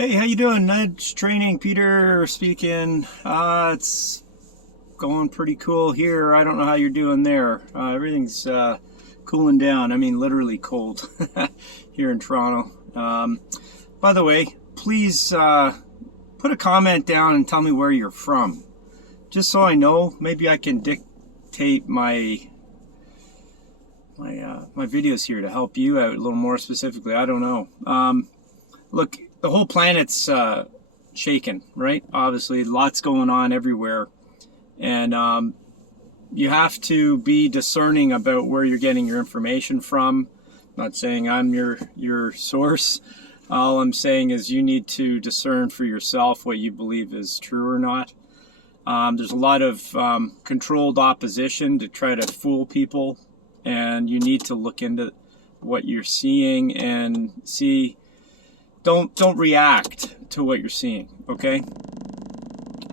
Hey, how you doing? Nudge Training, Peter speaking. It's going pretty cool here. I don't know how you're doing there. Everything's cooling down. I mean, literally cold here in Toronto. By the way, please put a comment down and tell me where you're from, just so I know. Maybe I can dictate my videos here to help you out a little more specifically. I don't know. Look, the whole planet's shaken, right? Obviously, lots going on everywhere. And you have to be discerning about where you're getting your information from. I'm not saying I'm your source. All I'm saying is you need to discern for yourself what you believe is true or not. There's a lot of controlled opposition to try to fool people. And you need to look into what you're seeing and see. Don't react to what you're seeing, okay?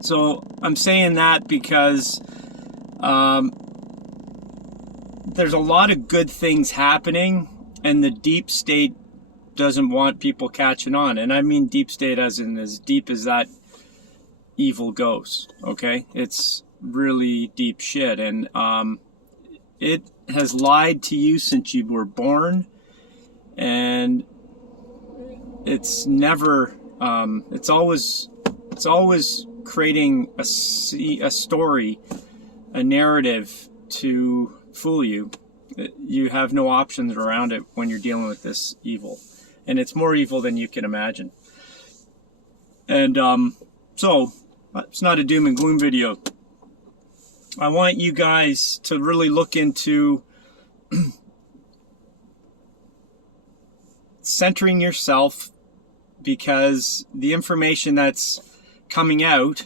So I'm saying that because there's a lot of good things happening, and the deep state doesn't want people catching on. And I mean deep state as in as deep as that evil goes, okay? It's really deep shit, and it has lied to you since you were born, and it's never it's always creating a story, a narrative to fool you. You have no options around it when you're dealing with this evil, and it's more evil than you can imagine. And so it's not a doom and gloom video. I want you guys to really look into centering yourself, because the information that's coming out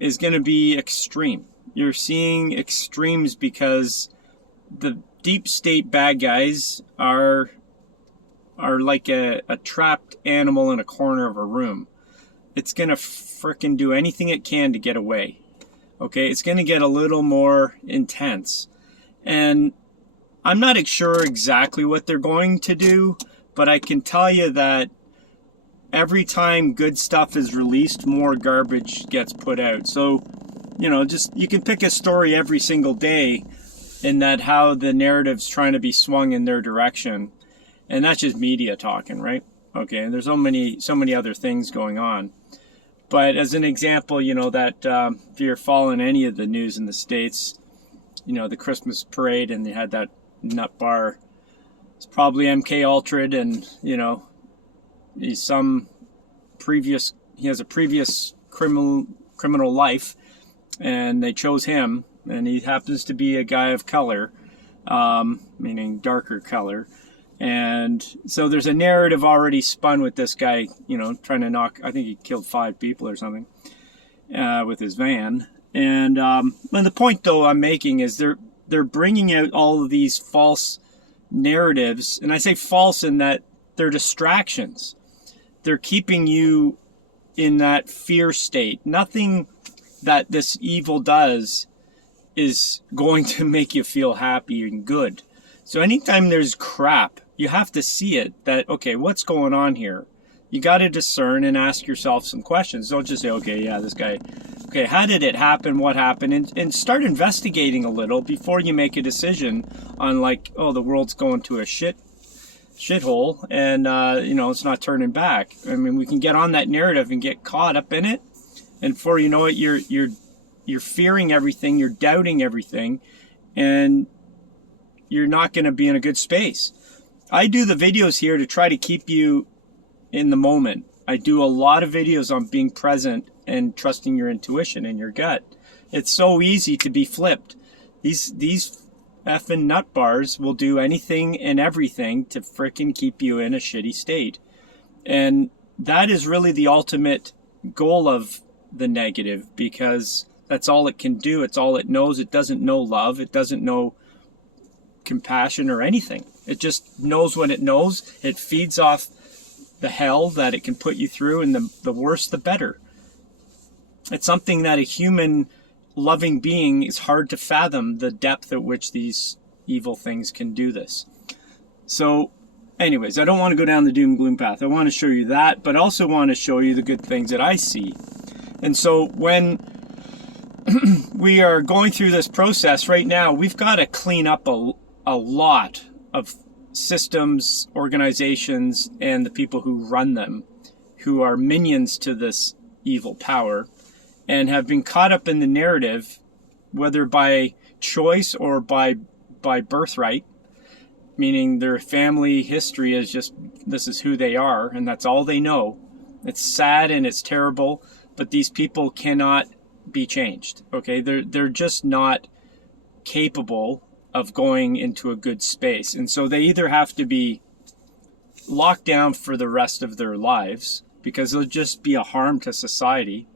is going to be extreme. You're seeing extremes because the deep state bad guys are like a trapped animal in a corner of a room. It's going to frickin' do anything it can to get away. Okay, it's going to get a little more intense. And I'm not sure exactly what they're going to do, but I can tell you that every time good stuff is released, more garbage gets put out. So, just you can pick a story every single day in that how the narrative's trying to be swung in their direction. And that's just media talking, right? Okay, and there's so many other things going on. But as an example, that if you're following any of the news in the States, the Christmas parade, and they had that nut bar. It's probably MK Ultra, and he has a previous criminal life, and they chose him, and he happens to be a guy of color, meaning darker color. And so there's a narrative already spun with this guy, trying to I think he killed 5 people or something with his van. And the point though I'm making is they're bringing out all of these false narratives, and I say false in that they're distractions. They're keeping you in that fear state. Nothing that this evil does is going to make you feel happy and good. So anytime there's crap, you have to see it, that, okay, what's going on here? You got to discern and ask yourself some questions. Don't just say, okay, yeah, this guy, okay, how did it happen? What happened? And start investigating a little before you make a decision on, like, oh, the world's going to a shithole, and it's not turning back. I mean, we can get on that narrative and get caught up in it, and before you know it, you're fearing everything, you're doubting everything, and you're not going to be in a good space. I do the videos here to try to keep you in the moment. I do a lot of videos on being present and trusting your intuition and your gut. It's so easy to be flipped. These effing nut bars will do anything and everything to frickin' keep you in a shitty state. And that is really the ultimate goal of the negative, because that's all it can do. It's all it knows. It doesn't know love. It doesn't know compassion or anything. It just knows what it knows. It feeds off the hell that it can put you through, and the worse the better. It's something that a human loving being is hard to fathom, the depth at which these evil things can do this. So anyways, I don't want to go down the doom gloom path. I want to show you that, but also want to show you the good things that I see. And so when we are going through this process right now, we've got to clean up a lot of systems, organizations, and the people who run them, who are minions to this evil power and have been caught up in the narrative, whether by choice or by birthright, meaning their family history is just, this is who they are, and that's all they know. It's sad and it's terrible, but these people cannot be changed. Okay, they're just not capable of going into a good space, and so they either have to be locked down for the rest of their lives because they'll just be a harm to society,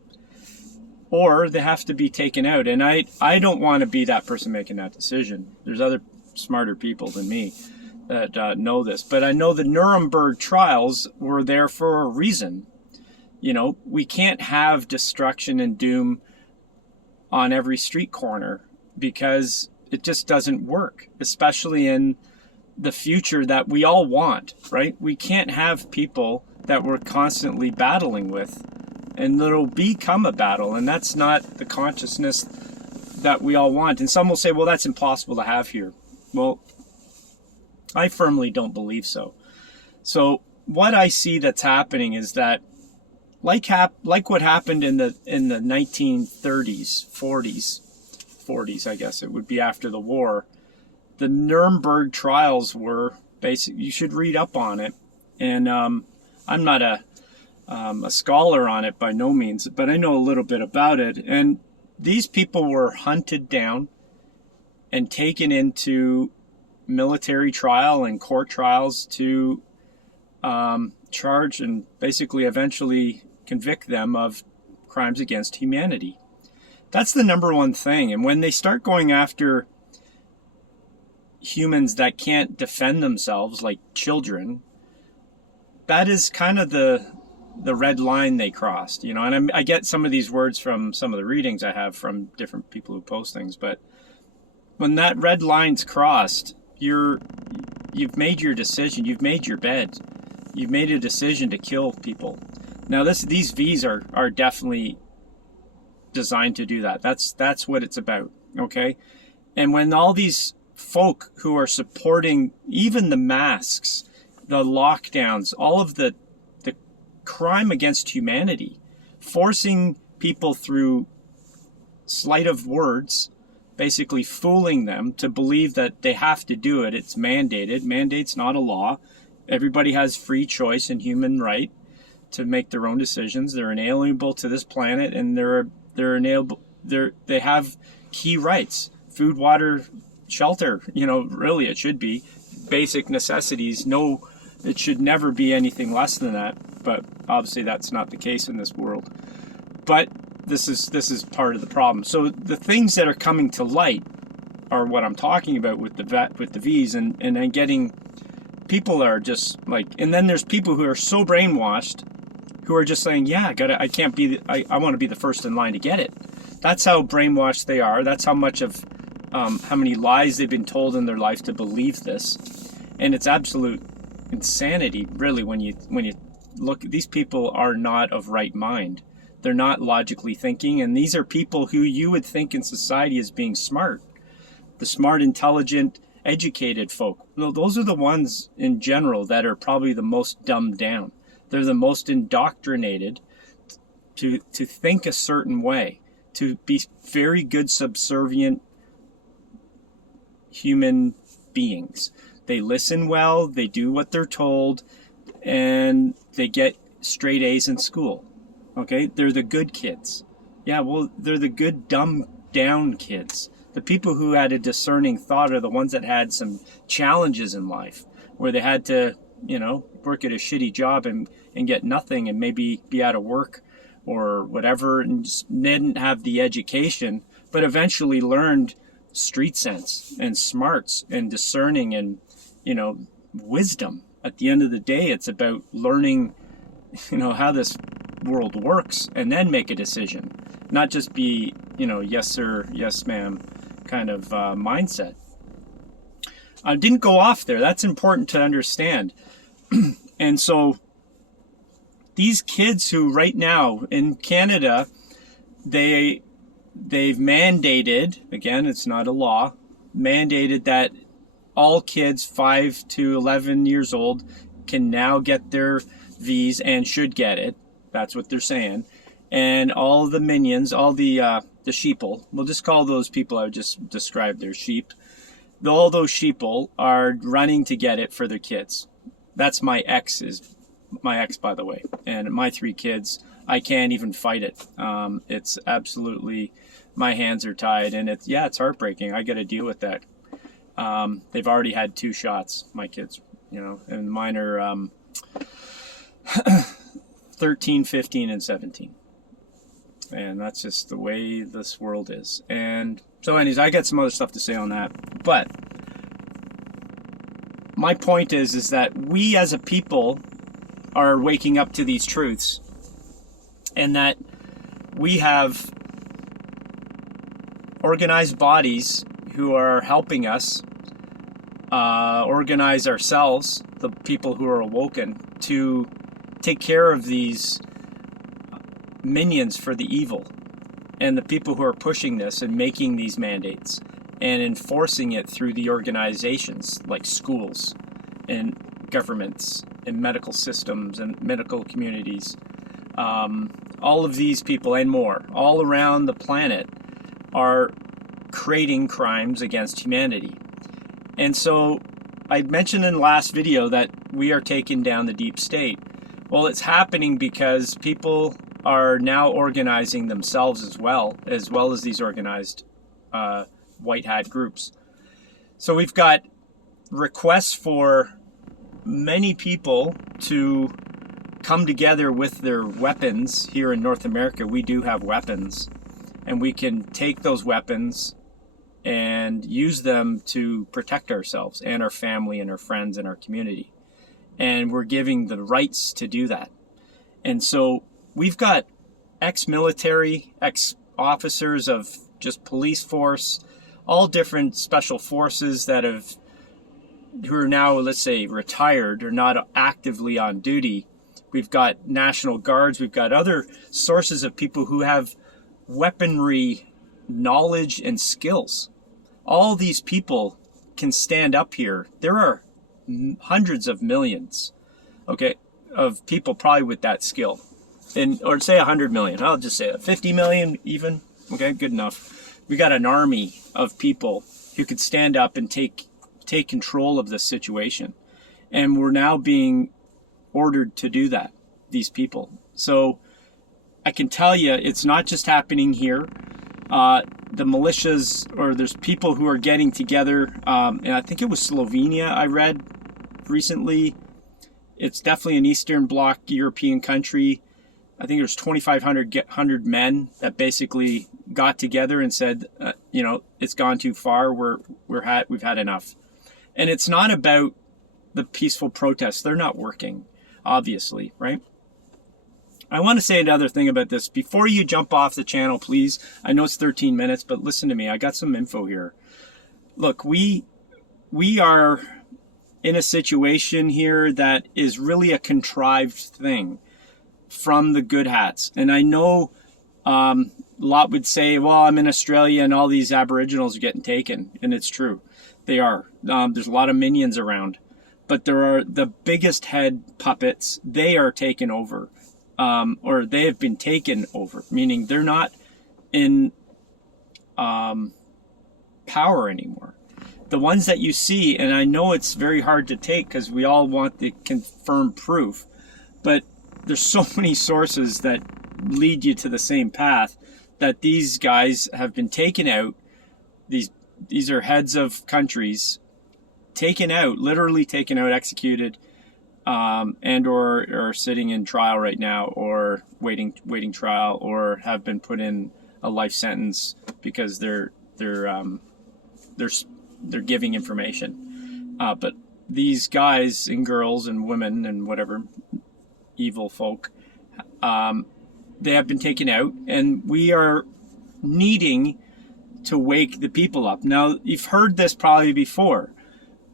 or they have to be taken out. And I don't want to be that person making that decision. There's other smarter people than me that know this, but I know the Nuremberg trials were there for a reason. You know, we can't have destruction and doom on every street corner because it just doesn't work, especially in the future that we all want, right? We can't have people that we're constantly battling with, and it'll become a battle, and that's not the consciousness that we all want. And some will say, well, that's impossible to have here. Well, I firmly don't believe so. So what I see that's happening is that like what happened in the 1930s, 40s, I guess it would be after the war, the Nuremberg trials were basic. You should read up on it. And I'm not a scholar on it by no means, but I know a little bit about it. And these people were hunted down and taken into military trial and court trials to charge and basically eventually convict them of crimes against humanity. That's the number one thing. And when they start going after humans that can't defend themselves, like children, that is kind of the red line they crossed, you know. And I get some of these words from some of the readings I have from different people who post things, but when that red line's crossed, you've made your decision. You've made your bed. You've made a decision to kill people. Now these V's are definitely designed to do that. That's what it's about, okay? And when all these folk who are supporting even the masks, the lockdowns, all of the crime against humanity, forcing people through sleight of words, basically fooling them to believe that they have to do it. It's mandated. Mandate's not a law. Everybody has free choice and human right to make their own decisions. They're inalienable to this planet, and they have key rights: food, water, shelter. You know, really, it should be basic necessities. No, it should never be anything less than that. But obviously, that's not the case in this world. But this is part of the problem. So the things that are coming to light are what I'm talking about with the V's, and then getting people are just like, and then there's people who are so brainwashed who are just saying, yeah, I want to be the first in line to get it. That's how brainwashed they are. That's how much of how many lies they've been told in their life to believe this. And it's absolute insanity, really, when you look. These people are not of right mind. They're not logically thinking, and these are people who you would think in society as being smart. The smart, intelligent, educated folk. Well, those are the ones in general that are probably the most dumbed down. They're the most indoctrinated to think a certain way, to be very good subservient human beings. They listen well, they do what they're told, and they get straight A's in school. Okay, they're the good kids. Yeah, well, they're the good dumbed down kids. The people who had a discerning thought are the ones that had some challenges in life, where they had to, work at a shitty job and get nothing, and maybe be out of work or whatever, and just didn't have the education, but eventually learned street sense and smarts and discerning and, wisdom. At the end of the day, it's about learning, how this world works, and then make a decision, not just be, yes sir, yes ma'am kind of mindset. I didn't go off there. That's important to understand. And so these kids who right now in Canada, they've mandated, again, it's not a law, mandated that all kids 5 to 11 years old can now get their Vs and should get it. That's what they're saying. And all the minions, all the sheeple, we'll just call those people I just described, they're sheep. All those sheeple are running to get it for their kids. That's my ex, by the way. And my 3 kids, I can't even fight it. It's absolutely, my hands are tied, and it's heartbreaking. I got to deal with that. They've already had 2 shots, my kids, and mine are 13, 15, and 17. And that's just the way this world is. And so anyways, I got some other stuff to say on that. But my point is that we as a people are waking up to these truths, and that we have organized bodies who are helping us organize ourselves, the people who are awoken, to take care of these minions for the evil, and the people who are pushing this and making these mandates and enforcing it through the organizations like schools and governments and medical systems and medical communities. All of these people and more all around the planet are creating crimes against humanity. And so I mentioned in the last video that we are taking down the deep state. Well, it's happening because people are now organizing themselves as well as these organized white hat groups. So we've got requests for many people to come together with their weapons. Here in North America, we do have weapons, and we can take those weapons and use them to protect ourselves and our family and our friends and our community. And we're giving the rights to do that. And so we've got ex-military, ex-officers of just police force, all different special forces who are now, let's say, retired or not actively on duty. We've got National Guards. We've got other sources of people who have weaponry knowledge and skills. All these people can stand up here. There are hundreds of millions, okay, of people probably with that skill. Or say 100 million. I'll just say 50 million even. Okay, good enough. We got an army of people who could stand up and take control of this situation. And we're now being ordered to do that, these people. So I can tell you, it's not just happening here. The militias, or there's people who are getting together, and I think it was Slovenia I read recently. It's definitely an Eastern Bloc European country. I think there's 2,500 men that basically got together and said, it's gone too far. We've had enough. And it's not about the peaceful protests. They're not working, obviously, right? I want to say another thing about this. Before you jump off the channel, please. I know it's 13 minutes, but listen to me. I got some info here. Look, we are in a situation here that is really a contrived thing from the good hats. And I know a lot would say, well, I'm in Australia and all these Aboriginals are getting taken. And it's true. They are. There's a lot of minions around. But there are the biggest head puppets. They are taken over. Or they have been taken over. Meaning they're not in power anymore. The ones that you see, and I know it's very hard to take because we all want the confirmed proof. But there's so many sources that lead you to the same path, that these guys have been taken out. These are heads of countries taken out, literally taken out, executed, and or sitting in trial right now, or waiting trial, or have been put in a life sentence because they're giving information. But these guys and girls and women and whatever evil folk, they have been taken out, and we are needing to wake the people up. Now, you've heard this probably before.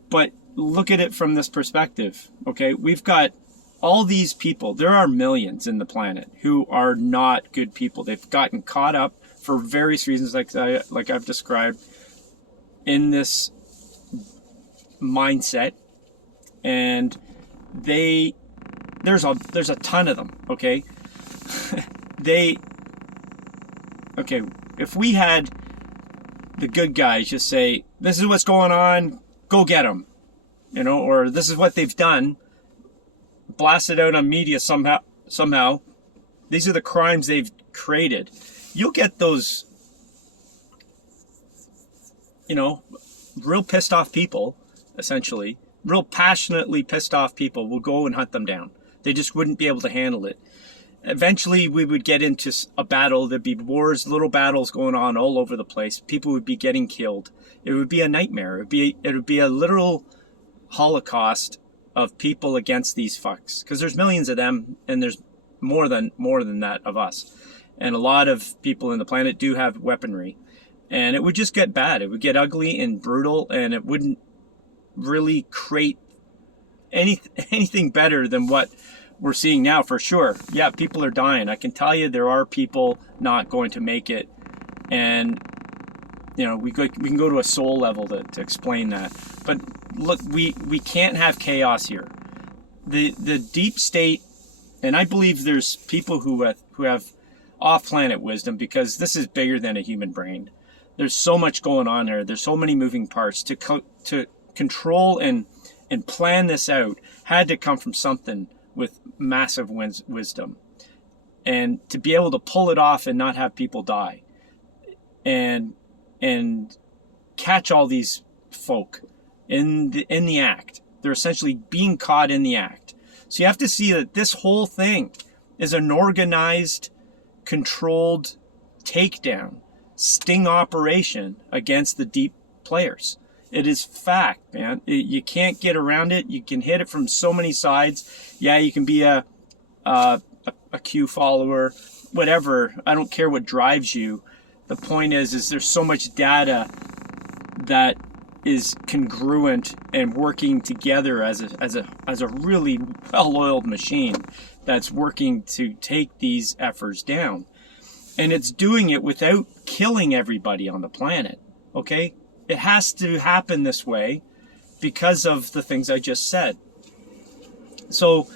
But look at it from this perspective, okay? We've got all these people. There are millions in the planet who are not good people. They've gotten caught up for various reasons, like I've described, in this mindset, and there's a ton of them, okay? If we had the good guys just say, this is what's going on, go get them, or this is what they've done, blast it out on media somehow, these are the crimes they've created, you'll get those, real pissed off people, essentially, real passionately pissed off people will go and hunt them down. They just wouldn't be able to handle it. Eventually, we would get into a battle. There'd be wars, little battles going on all over the place. People would be getting killed. It would be a nightmare. It would be a literal holocaust of people against these fucks. Because there's millions of them, and there's more than that of us. And a lot of people in the planet do have weaponry. And it would just get bad. It would get ugly and brutal, and it wouldn't really create anything better than what we're seeing now, for sure. Yeah, people are dying. I can tell you there are people not going to make it. And, we can go to a soul level to explain that. But look, we can't have chaos here. The deep state, and I believe there's people who have off-planet wisdom, because this is bigger than a human brain. There's so much going on there. There's so many moving parts. To control and plan this out had to come from something with massive wisdom, and to be able to pull it off and not have people die, and catch all these folk in the act. They're essentially being caught in the act. So you have to see that this whole thing is an organized, controlled takedown, sting operation against the deep players. It is fact, man. You can't get around it. You can hit it from so many sides. Yeah, you can be a Q follower, whatever. I don't care what drives you. The point is there's so much data that is congruent and working together as a really well-oiled machine that's working to take these efforts down. And it's doing it without killing everybody on the planet, okay? It has to happen this way because of the things I just said. So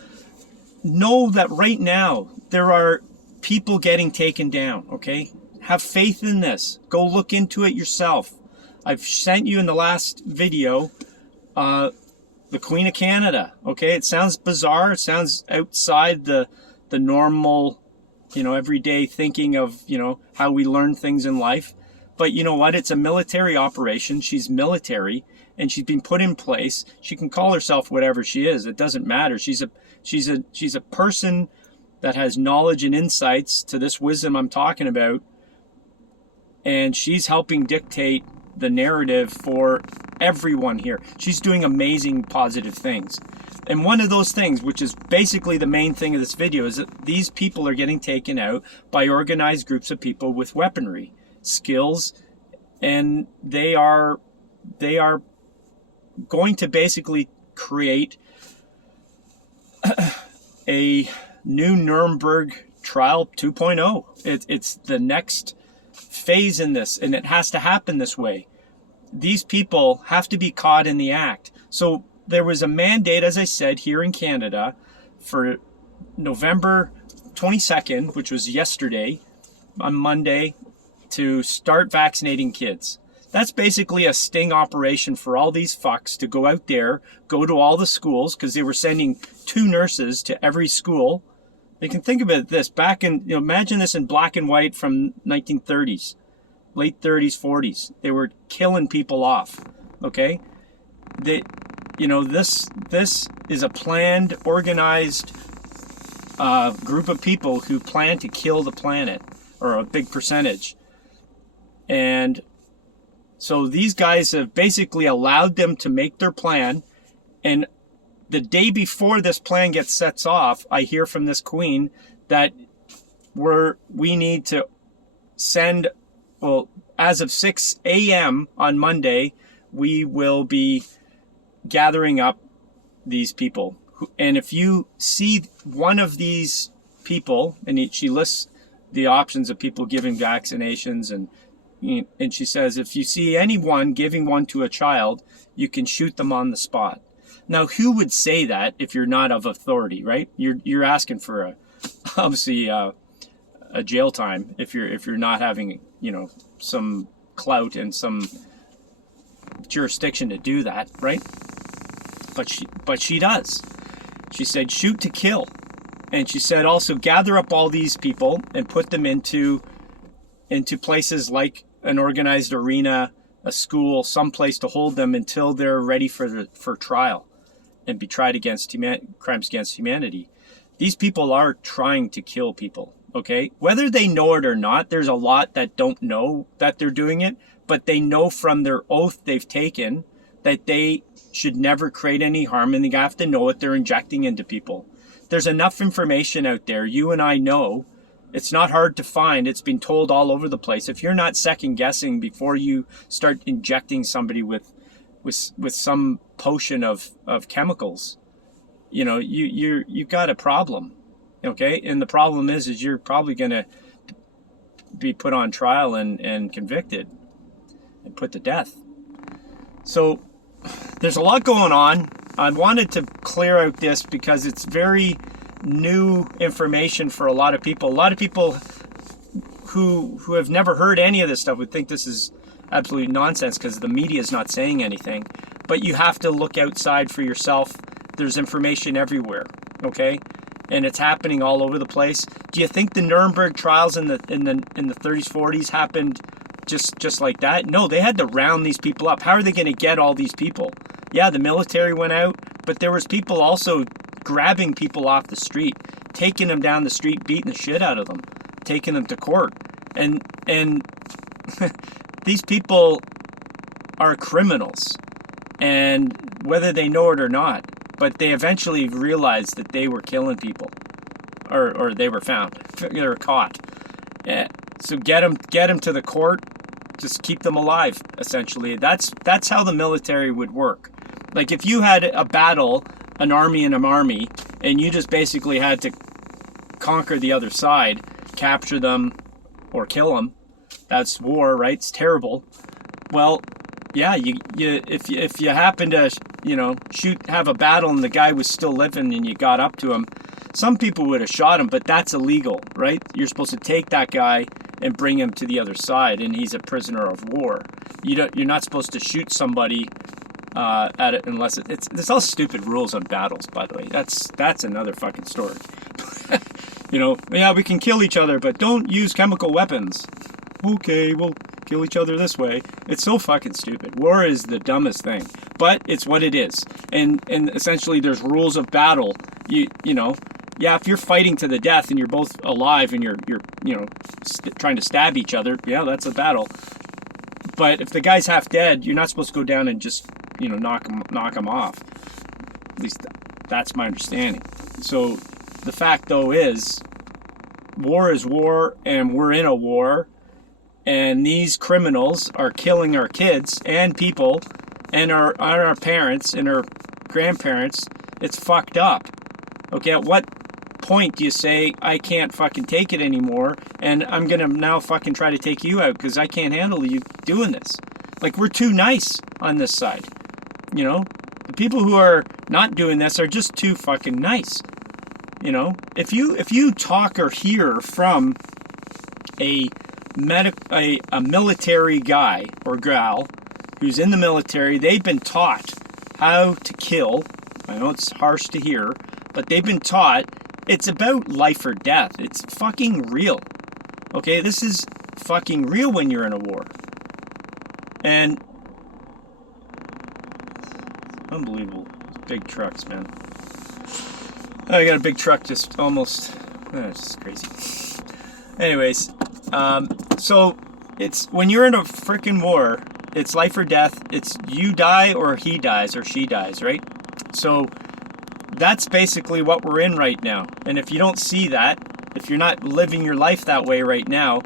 know that right now there are people getting taken down, okay? Have faith in this. Go look into it yourself. I've sent you in the last video the Queen of Canada, okay? It sounds bizarre. It sounds outside the normal, everyday thinking of, how we learn things in life. But you know what? It's a military operation. She's military, and she's been put in place. She can call herself whatever she is. It doesn't matter. She's a person that has knowledge and insights to this wisdom I'm talking about, and she's helping dictate the narrative for everyone here. She's doing amazing positive things. And one of those things, which is basically the main thing of this video, is that these people are getting taken out by organized groups of people with weaponry, skills, and they are going to basically create a new Nuremberg trial 2.0. It's the next phase in this, and it has to happen this way. These people have to be caught in the act. So there was a mandate, as I said, here in Canada for November 22nd, which was yesterday, on Monday, to start vaccinating kids. That's basically a sting operation for all these fucks to go out there, go to all the schools, because they were sending 2 nurses to every school. They can think about this back in, imagine this in black and white from 1930s, late 30s, 40s. They were killing people off, okay? This is a planned, organized group of people who plan to kill the planet, or a big percentage. And so these guys have basically allowed them to make their plan. And the day before this plan sets off, I hear from this queen that we need to send, as of 6 a.m. on Monday, we will be gathering up these people. And if you see one of these people, and she lists the options of people giving vaccinations, and she says, if you see anyone giving one to a child, you can shoot them on the spot. Now, who would say that if you're not of authority, right? You're asking for obviously a jail time if you're not having, some clout and some jurisdiction to do that, right? But she does. She said, shoot to kill. And she said also gather up all these people and put them into places like an organized arena, a school, someplace to hold them until they're ready for trial and be tried against crimes against humanity. These people are trying to kill people, okay? Whether they know it or not, there's a lot that don't know that they're doing it, but they know from their oath they've taken that they should never create any harm, and they have to know what they're injecting into people. There's enough information out there. You and I know. It's not hard to find. It's been told all over the place. If you're not second guessing before you start injecting somebody with some potion of chemicals, you've got a problem. Okay? And the problem is you're probably gonna be put on trial and convicted and put to death. So there's a lot going on. I wanted to clear out this because it's very new information for a lot of people. A lot of people who have never heard any of this stuff would think this is absolute nonsense because the media is not saying anything. But you have to look outside for yourself. There's information everywhere, okay? And it's happening all over the place. Do you think the Nuremberg trials in the 30s, 40s happened just like that? No, they had to round these people up. How are they going to get all these people? Yeah, the military went out, but there was people also grabbing people off the street, taking them down the street, beating the shit out of them, taking them to court. And these people are criminals, and whether they know it or not, but they eventually realized that they were killing people, or they were found, they were caught. So get them to the court, just keep them alive, essentially. That's how the military would work. Like if you had a battle, an army and an army, and you just basically had to conquer the other side, capture them or kill them, that's war, right? It's terrible. Well, yeah, if you happen to, have a battle and the guy was still living and you got up to him, some people would have shot him, but that's illegal, right? You're supposed to take that guy and bring him to the other side, and he's a prisoner of war. You're not supposed to shoot somebody at it unless there's all stupid rules on battles, by the way. That's another fucking story. Yeah, we can kill each other, but don't use chemical weapons. Okay, we'll kill each other this way. It's so fucking stupid. War is the dumbest thing, but it's what it is. And essentially, there's rules of battle. Yeah, if you're fighting to the death and you're both alive and you're trying to stab each other, yeah, that's a battle. But if the guy's half dead, you're not supposed to go down and just knock him off. At least that's my understanding. So the fact though is, war is war, and we're in a war, and these criminals are killing our kids and people and our parents and our grandparents. It's fucked up. Okay, at what point do you say, I can't fucking take it anymore, and I'm gonna now fucking try to take you out because I can't handle you doing this? Like, we're too nice on this side. The people who are not doing this are just too fucking nice. If you talk or hear from a military guy or gal who's in the military, they've been taught how to kill. I know it's harsh to hear, but they've been taught it's about life or death. It's fucking real. Okay, this is fucking real when you're in a war. And unbelievable. Big trucks, man. I got a big truck just almost... it's just crazy. Anyways, so it's when you're in a freaking war, it's life or death. It's you die or he dies or she dies, right? So that's basically what we're in right now. And if you don't see that, if you're not living your life that way right now,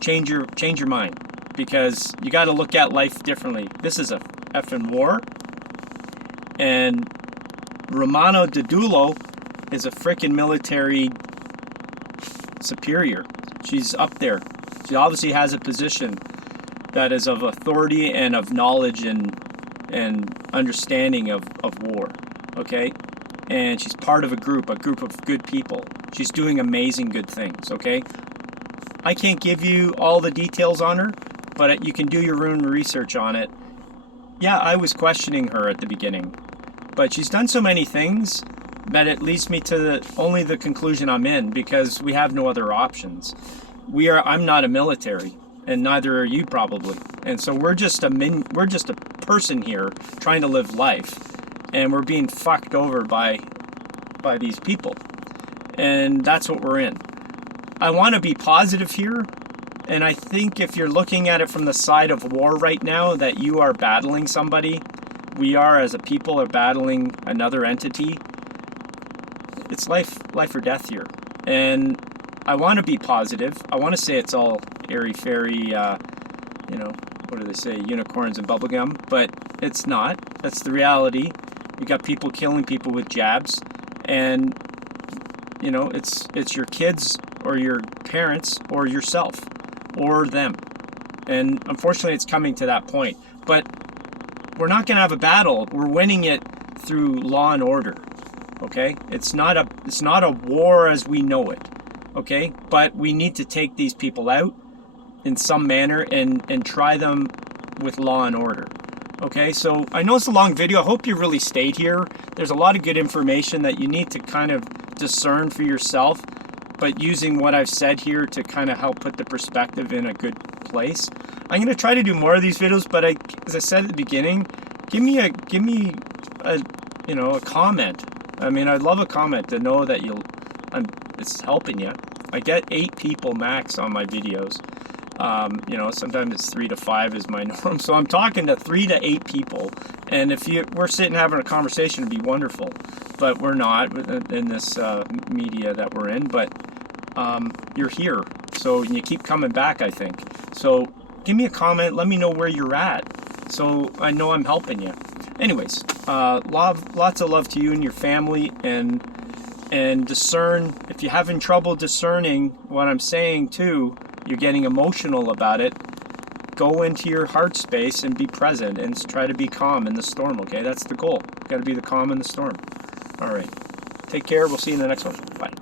change your mind, because you got to look at life differently. This is a effing war, And Romano Didulo is a freaking military superior. She's up there. She obviously has a position that is of authority and of knowledge and understanding of war. Okay? And she's part of a group of good people. She's doing amazing good things. Okay? I can't give you all the details on her, but you can do your own research on it. Yeah, I was questioning her at the beginning, but she's done so many things that it leads me to only the conclusion I'm in, because we have no other options. I'm not a military, and neither are you probably, and so we're just a person here trying to live life, and we're being fucked over by these people, and that's what we're in. I want to be positive here, and I think if you're looking at it from the side of war right now, that you are battling somebody, we are as a people are battling another entity. It's life or death here, and I want to be positive. I want to say it's all airy-fairy, what do they say, unicorns and bubblegum, but it's not. That's the reality. You got people killing people with jabs, and it's your kids or your parents or yourself or them, and unfortunately it's coming to that point. But we're not going to have a battle. We're winning it through law and order. Okay, it's not a war as we know it. Okay, but we need to take these people out in some manner and try them with law and order. Okay, so I know it's a long video. I hope you really stayed here. There's a lot of good information that you need to kind of discern for yourself, but using what I've said here to kind of help put the perspective in a good place. I'm going to try to do more of these videos, but as I said at the beginning, give me a comment. I mean, I'd love a comment to know that it's helping you. I get 8 people max on my videos. Sometimes it's 3 to 5 is my norm. So I'm talking to 3 to 8 people. And if we're sitting having a conversation, it'd be wonderful. But we're not in this media that we're in. But you're here. So you keep coming back, I think. So give me a comment. Let me know where you're at, so I know I'm helping you. Anyways, lots of love to you and your family, and discern. If you're having trouble discerning what I'm saying too, you're getting emotional about it, go into your heart space and be present and try to be calm in the storm. Okay, that's the goal. Got to be the calm in the storm. All right, take care. We'll see you in the next one. Bye.